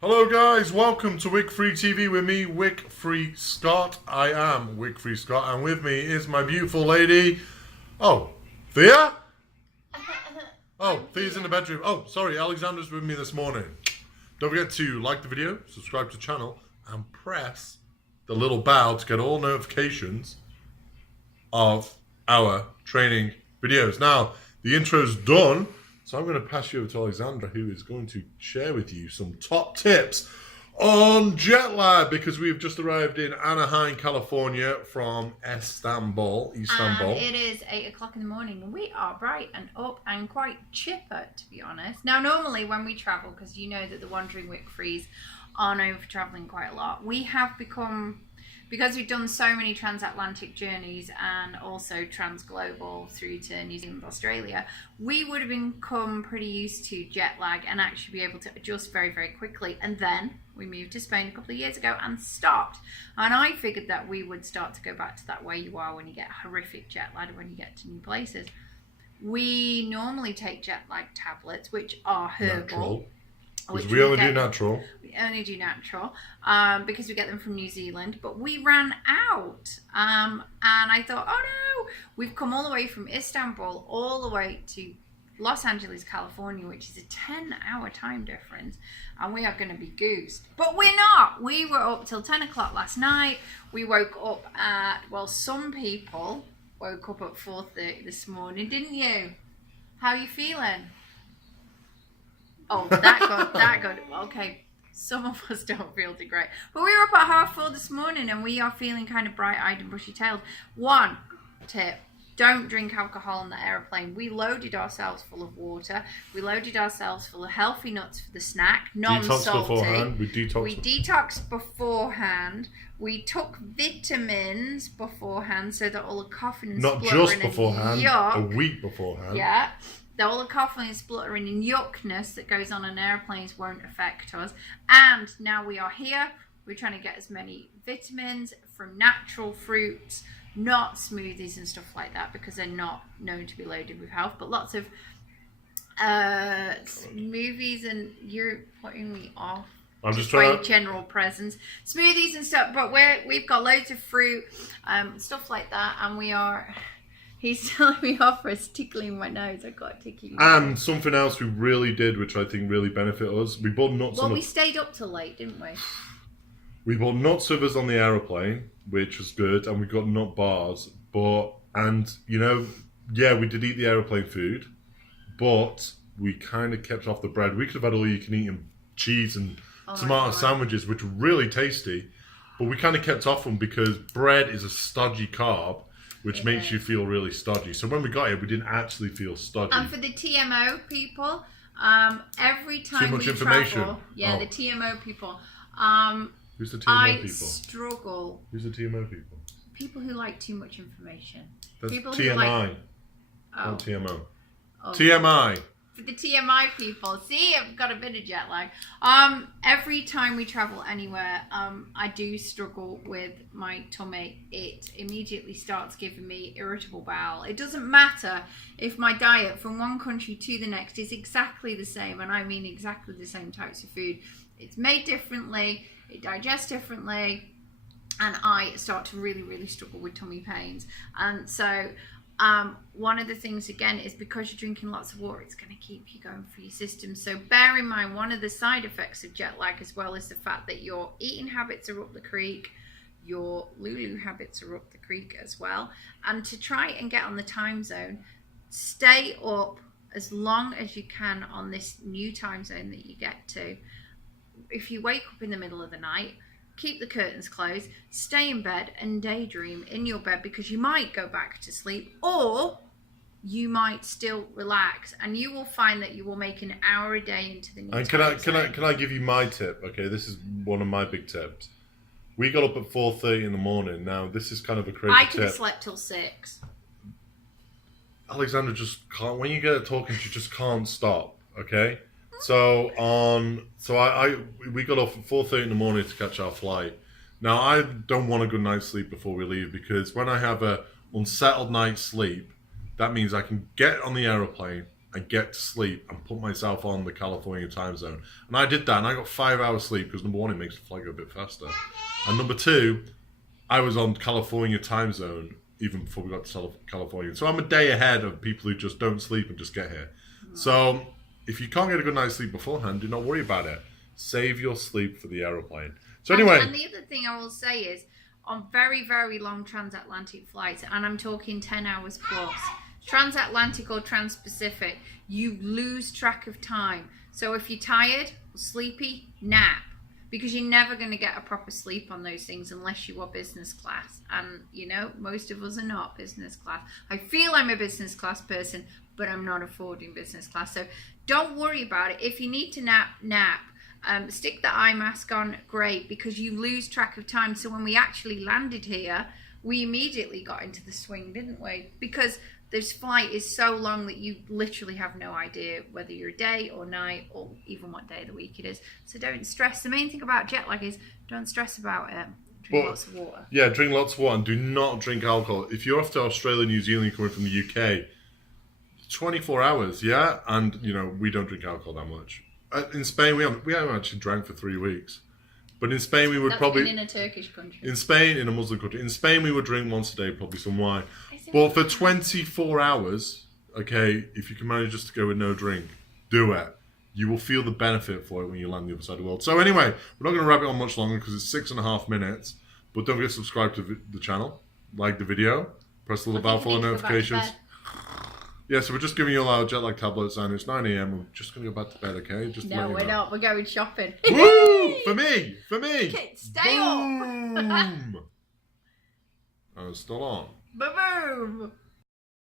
Hello guys, welcome to Wickfree TV with me, Wickfree Scott. I am Wickfree Scott, and with me is my beautiful lady. Oh, Thea? Oh, Thea's in the bedroom. Oh, sorry, Alexandra's with me this morning. Don't forget to like the video, subscribe to the channel, and press the little bell to get all notifications of our training videos. Now, the intro's done. So I'm going to pass you over to Alexandra, who is going to share with you some top tips on jet lag, because we've just arrived in Anaheim, California from Istanbul. It is 8 o'clock in the morning and we are bright and up and quite chipper, to be honest. Now, normally when we travel, because you know that the Wandering Wickfrees are known for traveling quite a lot, we have become, because we've done so many transatlantic journeys and also transglobal through to New Zealand, Australia, we would have become pretty used to jet lag and actually be able to adjust very, very quickly. And then we moved to Spain a couple of years ago and stopped. And I figured that we would start to go back to that way you are when you get horrific jet lag when you get to new places. We normally take jet lag tablets, which are herbal. Natural. Because we only do natural. We only do natural because we get them from New Zealand. But we ran out. And I thought, oh no, we've come all the way from Istanbul all the way to Los Angeles, California, which is a 10-hour time difference. And we are going to be goosed. But we're not. We were up till 10 o'clock last night. We woke up at, well, some people woke up at 4:30 this morning, didn't you? How are you feeling? Oh, that good. Okay, some of us don't feel too great. But we were up at 4:30 this morning and we are feeling kind of bright-eyed and bushy-tailed. One tip, don't drink alcohol on the aeroplane. We loaded ourselves full of water. We loaded ourselves full of healthy nuts for the snack, non-salty. Detox beforehand. We detoxed beforehand. We took vitamins beforehand so that all the coughing and not spluttering just beforehand, a week beforehand. Yeah. All the coughing and spluttering and yuckness that goes on airplanes won't affect us. And now we are here. We're trying to get as many vitamins from natural fruits, not smoothies and stuff like that, because they're not known to be loaded with health. But lots of smoothies, and you're putting me off. I'm just trying. General presence, smoothies and stuff. But we've got loads of fruit, stuff like that, and we are. He's telling me off for tickling my nose. I got tickling. And something else we really did, which I think really benefited us, we bought nuts. Well, we stayed up till late, didn't we? We bought nut sivers on the aeroplane, which was good, and we got nut bars. And you know, yeah, we did eat the aeroplane food, but we kind of kept off the bread. We could have had all you can eat and cheese and tomato sandwiches, which were really tasty, but we kind of kept off them because bread is a stodgy carb, which makes you feel really stodgy. So when we got here, we didn't actually feel stodgy. And for the TMO people, every time Too much we information. travel, the TMO people, who's the TMO I people? struggle. Who's the TMO people? People who like too much information. That's people TMI. Who like, not TMO. Oh. TMI. For the TMI people, see, I've got a bit of jet lag. Every time we travel anywhere, I do struggle with my tummy. It immediately starts giving me irritable bowel. It doesn't matter if my diet from one country to the next is exactly the same, and I mean exactly the same types of food. It's made differently, it digests differently, and I start to really, really struggle with tummy pains. And so one of the things, again, is because you're drinking lots of water, it's going to keep you going through your system. So bear in mind, one of the side effects of jet lag as well is the fact that your eating habits are up the creek, your Lulu habits are up the creek as well. And to try and get on the time zone, stay up as long as you can on this new time zone that you get to. If you wake up in the middle of the night, keep the curtains closed, stay in bed and daydream in your bed, because you might go back to sleep or you might still relax, and you will find that you will make an hour a day into the new And can I give you my tip? Okay, this is one of my big tips. We got up at 4:30 in the morning. Now this is kind of a crazy tip. I could have slept till 6. Alexandra just can't. When you get her talking, she just can't stop. Okay. So we got off at 4:30 in the morning to catch our flight. Now I don't want a good night's sleep before we leave, because when I have a unsettled night's sleep, that means I can get on the aeroplane, and get to sleep and put myself on the California time zone. And I did that, and I got 5 hours sleep because number one, it makes the flight go a bit faster. And number two, I was on California time zone even before we got to California. So I'm a day ahead of people who just don't sleep and just get here. So if you can't get a good night's sleep beforehand, do not worry about it. Save your sleep for the aeroplane. So anyway. And the other thing I will say is, on very, very long transatlantic flights, and I'm talking 10 hours plus, transatlantic or transpacific, you lose track of time. So if you're tired or sleepy, nap. Because you're never going to get a proper sleep on those things unless you are business class. And, you know, most of us are not business class. I feel I'm a business class person, but I'm not affording business class. So don't worry about it. If you need to nap. Stick the eye mask on, great, because you lose track of time. So when we actually landed here, we immediately got into the swing, didn't we? Because this flight is so long that you literally have no idea whether you're day or night or even what day of the week it is. So don't stress. The main thing about jet lag is don't stress about it. Drink lots of water. Yeah, drink lots of water and do not drink alcohol. If you're off to Australia, New Zealand, coming from the UK, 24 hours, yeah? And, you know, we don't drink alcohol that much. In Spain, we haven't actually drank for 3 weeks. But in Spain, we would probably... in a Turkish country. In Spain, in a Muslim country. In Spain, we would drink once a day, probably some wine. But for 24 hours, okay, if you can manage just to go with no drink, do it. You will feel the benefit for it when you land on the other side of the world. So anyway, we're not going to wrap it on much longer because it's 6.5 minutes. But don't forget to subscribe to the channel, like the video, press the little bell for notifications. Yeah, so we're just giving you all our jet lag tablets, and it's 9 a.m. We're just going to go back to bed, okay? Just no, we're not. We're going shopping. Woo! For me! Okay, stay up. Boom! Oh, it's still on. Boom!